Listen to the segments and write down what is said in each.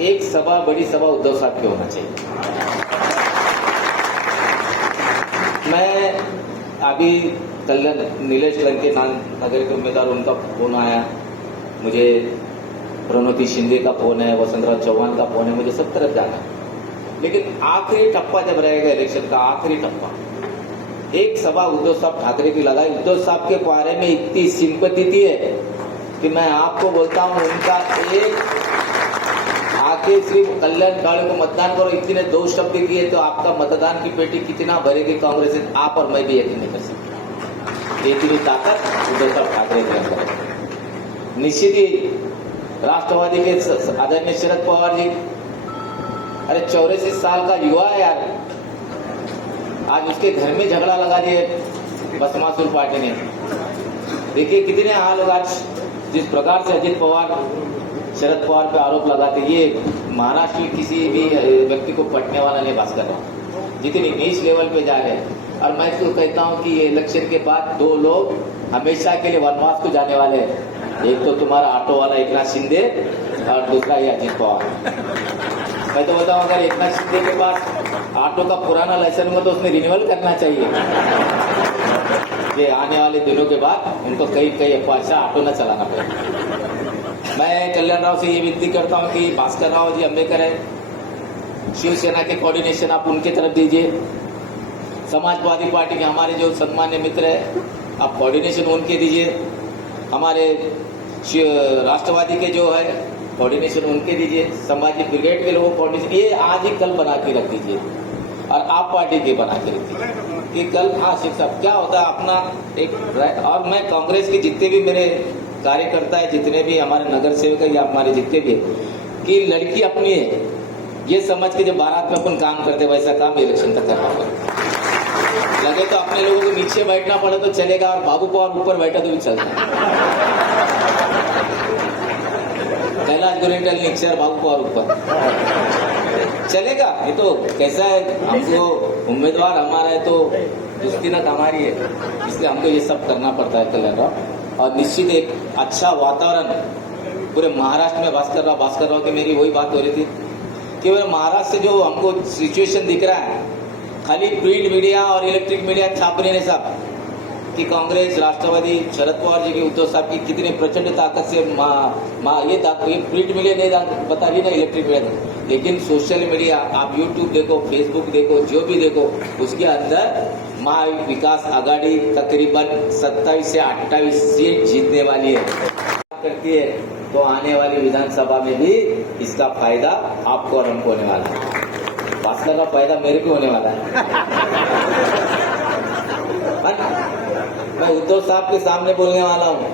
एक सभा, बड़ी सभा उद्धव साहब की होना चाहिए। मैं अभी कल्याण, नीलेश लंके नगर के उम्मीदवार, उनका फ़ोन आया। मुझे प्रणोति शिंदे का फ़ोन है, वसंतराव चौहान का फ़ोन है, मुझे सब तरफ़ जाना है। लेकिन आखिरी टप्पा जब रहेगा इलेक्शन का, आखिरी टप्पा एक सभा उद्धव साहब ठाकरे की लगाई। उद्धव साहब के बारे में इतनी सिंपति थी है कि मैं आपको बोलता हूँ, उनका एक आके सिर्फ़ कल्याण काले को मतदान करो, इतने दो शब्द किए तो आपका मतदान की पेटी कितना भरेगी कांग्रेस? आप और मैं भी यकीन नहीं कर सकते। इतनी ताकत उद्धव साहब ठाकरे के अंदर निश्चित ही राष्ट्रवादी के आदरणीय शरद पवार जी, अरे चौरासी साल का युवा है यार। आज उसके घर में झगड़ा लगा दिए बसमासुर पार्टी ने। देखिए कितने हाल आज। जिस प्रकार से अजित पवार शरद पवार पे आरोप लगाते ये महाराष्ट्र में किसी भी व्यक्ति को पटने वाला नहीं बात कर रहा जितनी नीच लेवल पे जा रहे और मैं तो कहता हूँ कि ये इलेक्शन के बाद दो लोग हमेशा के लिए वनवास को जाने वाले हैं। एक तो तुम्हारा ऑटो वाला एक नाथ शिंदे और दूसरा ये अजित पवार। मैं तो बताऊँ, अगर एक नाथ शिंदे के पास ऑटो का पुराना लाइसेंस हुआ तो उसने रिन्यूअल करना चाहिए। ये आने वाले दिनों के बाद उनको कई कई अच्छा ऑटो न चलाना पड़े। मैं कल्याण राव से ये विनती करता हूँ कि भास्कर राव जी अम्बेकर है। शिवसेना के कोऑर्डिनेशन आप उनके तरफ़ दीजिए। समाजवादी पार्टी के हमारे जो सम्मान्य मित्र है, आप कोऑर्डिनेशन उनके दीजिए। हमारे राष्ट्रवादी के जो है कोऑर्डिनेशन उनके दीजिए। समाजी ब्रिगेड के लोगों कोऑर्डिनेशन ये आज ही कल बना के रख दीजिए। और आप पार्टी के बना के रख दीजिए। कि कल हाँ साहब, क्या होता है, अपना एक और मैं कांग्रेस के जितने भी मेरे कार्यकर्ता है, जितने भी हमारे नगर सेवक है या हमारे जितने भी कि लड़की अपनी है, ये समझ के जब बारात में अपन काम करते वैसा काम इलेक्शन तक करना पड़ेगा लगे तो अपने लोगों को नीचे बैठना पड़े तो चलेगा, और बाबू पवार ऊपर बैठा तो भी चलता कैलाश गोरेंटल नीचे और बाबू पवार ऊपर। चलेगा, ये तो कैसा है? हमको उम्मीदवार हमारा है तो दुस्तीनक हमारी है। इसलिए हमको ये सब करना पड़ता है, कल्याण राव। और निश्चित एक अच्छा वातावरण पूरे महाराष्ट्र में भास्कर राव भास्कर राव की मेरी वही बात हो रही थी। कि वो महाराष्ट्र से जो हमको सिचुएशन दिख रहा है खाली प्रिंट मीडिया और इलेक्ट्रिक मीडिया छाप रहे हैं सब कि कांग्रेस राष्ट्रवादी शरद पवार जी की उद्धव साहब की कितनी प्रचंड ताकत से मा, मा, ये ताकत ये प्रिंट मीडिया नहीं बता रही ना इलेक्ट्रिक मीडिया लेकिन सोशल मीडिया आप यूट्यूब देखो फेसबुक देखो जो भी देखो उसके अंदर महा विकास आघाड़ी तकरीबन 27 से 28 सीट जीतने वाली है। करती है तो आने वाली विधानसभा में भी इसका फ़ायदा आपको और हमको होने वाला है। भास्कर का फ़ायदा मेरे को होने वाला है। मैं उद्धव साहब के सामने बोलने वाला हूँ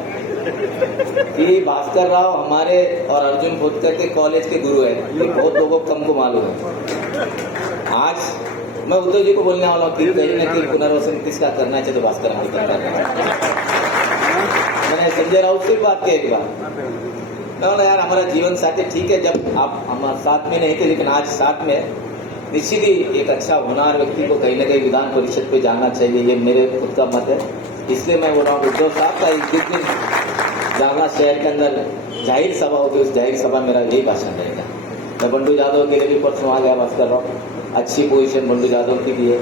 कि भास्कर राव हमारे और अर्जुन खोदकर के कॉलेज के गुरु है। ये बहुत लोगों को कम को मालूम है। आज मैं उद्धव जी को बोलने वाला हूँ कि कहीं ना कहीं पुनर्वसन किसका करना चाहिए तो भास्कर राव करना मैंने संजय राउत से बात की एक बार। बोला, यार, हमारा जीवन साथी ठीक है, जब आप हमारे साथ में नहीं थे, लेकिन आज साथ में निश्चित ही एक अच्छा होनार व्यक्ति को कहीं ना कहीं विधान परिषद पे जाना चाहिए, ये मेरे खुद का मत है। इसलिए मैं बोल रहा हूँ, उद्धव साहब का जिस दिन जाना शहर के अंदर ज़ाहिर सभा होती है, उस ज़ाहिर सभा मेरा यही भाषण रहेगा। मैं बंडू यादव के लिए भी परसों आ गया, बात कर रहा हूँ। अच्छी पोजीशन बंडू यादव की भी है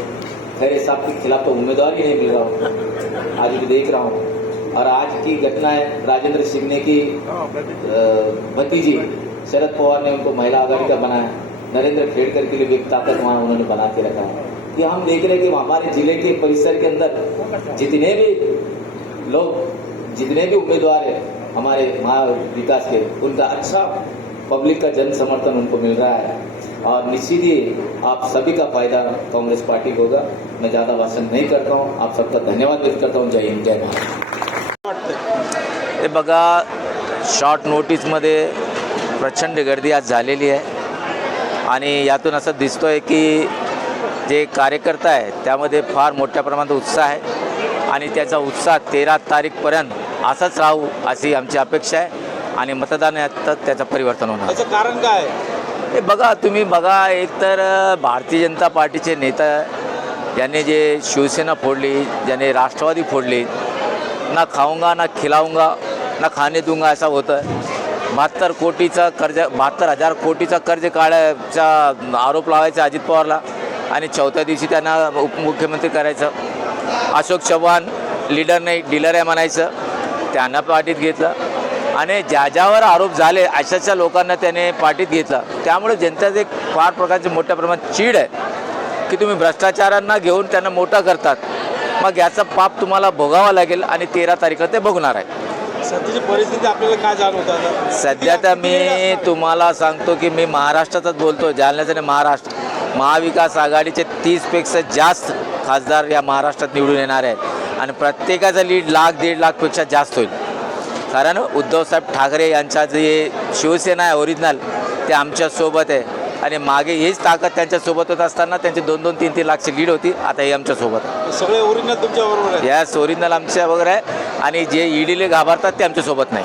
खैर साहब के खिलाफ तो उम्मीदवार ही नहीं मिल रहा हूँ। आज भी देख रहा हूँ। और आज की घटना है राजेंद्र सिंह ने की भतीजी शरद पवार ने उनको महिला आघाड़ी का बनाया नरेंद्र खेड़कर के लिए भी ताकत वहाँ उन्होंने बना के रखा है। कि हम देख रहे हैं कि हमारे ज़िले के परिसर के अंदर जितने भी लोग, जितने भी उम्मीदवार है हमारे महा विकास के, उनका अच्छा पब्लिक का जन समर्थन उनको मिल रहा है। और निश्चित ही आप सभी का फायदा कांग्रेस पार्टी को होगा। मैं ज्यादा भाषण नहीं करता हूँ। आप सबका धन्यवाद व्यक्त करता हूँ। जय हिंद जय महाराष्ट्र हे बघा शॉर्ट नोटीसमध्ये प्रचंड गर्दी आज झालेली आहे. आणि यातून असं दिसतो आहे की जे कार्यकर्ता आहे त्यामध्ये फार मोठ्या प्रमाणात उत्साह आहे. आणि त्याचा उत्साह तेरा तारीखपर्यंत असाच राहू अशी आमची अपेक्षा आहे. आणि मतदानात त्याचं परिवर्तन होणार. याचं कारण काय? हे बघा तुम्ही बघा एकतर भारतीय जनता पार्टीचे नेता यांनी जे शिवसेना फोडली ज्याने राष्ट्रवादी फोडली ना खाऊंगा ना खिलाऊंगा ना खाणे दूंगा असं होतं. बहात्तर कोटीचा कर्ज बहात्तर हजार कोटीचा कर्ज काढायचा आरोप लावायचा अजित पवारला आणि चौथ्या दिवशी त्यांना उपमुख्यमंत्री करायचं. अशोक चव्हाण लीडर नाही डीलर आहे म्हणायचं. त्यांना पार्टीत घेतलं. आणि ज्या ज्यावर आरोप झाले अशाच्या लोकांना त्याने पार्टीत घेतलं. त्यामुळे जनतेचं एक फार प्रकारची मोठ्या प्रमाणात चीड आहे की तुम्ही भ्रष्टाचारांना घेऊन त्यांना मोठं करतात. मग याचा पाप तुम्हाला भोगावा लागेल आणि तेरा तारीखला ते भोगणार आहे. सध्याची परिस्थिती आपल्याला काय जाणवत सध्या तर मी तुम्हाला सांगतो की मी महाराष्ट्रातच बोलतो जालन्याचं आणि महाराष्ट्र महाविकास आघाडीचे तीसपेक्षा जास्त खासदार या महाराष्ट्रात निवडून येणार आहेत. आणि प्रत्येकाचा लीड लाख दीड लाखपेक्षा जास्त होईल. कारण उद्धवसाहेब ठाकरे यांचा जे शिवसेना आहे ओरिजिनल ते आमच्यासोबत आहे. आणि मागे हीच ताकद त्यांच्यासोबत होत असताना त्यांची दोन दोन तीन तीन लाखची लीड होती आता ही आमच्यासोबत आहे. सगळे ओरिजिनल तुमच्या बरोबर आहे या ओरिजिनल आमच्या वगैरे आहे. आणि जे ईडीले घाबरतात ते आमच्यासोबत नाही.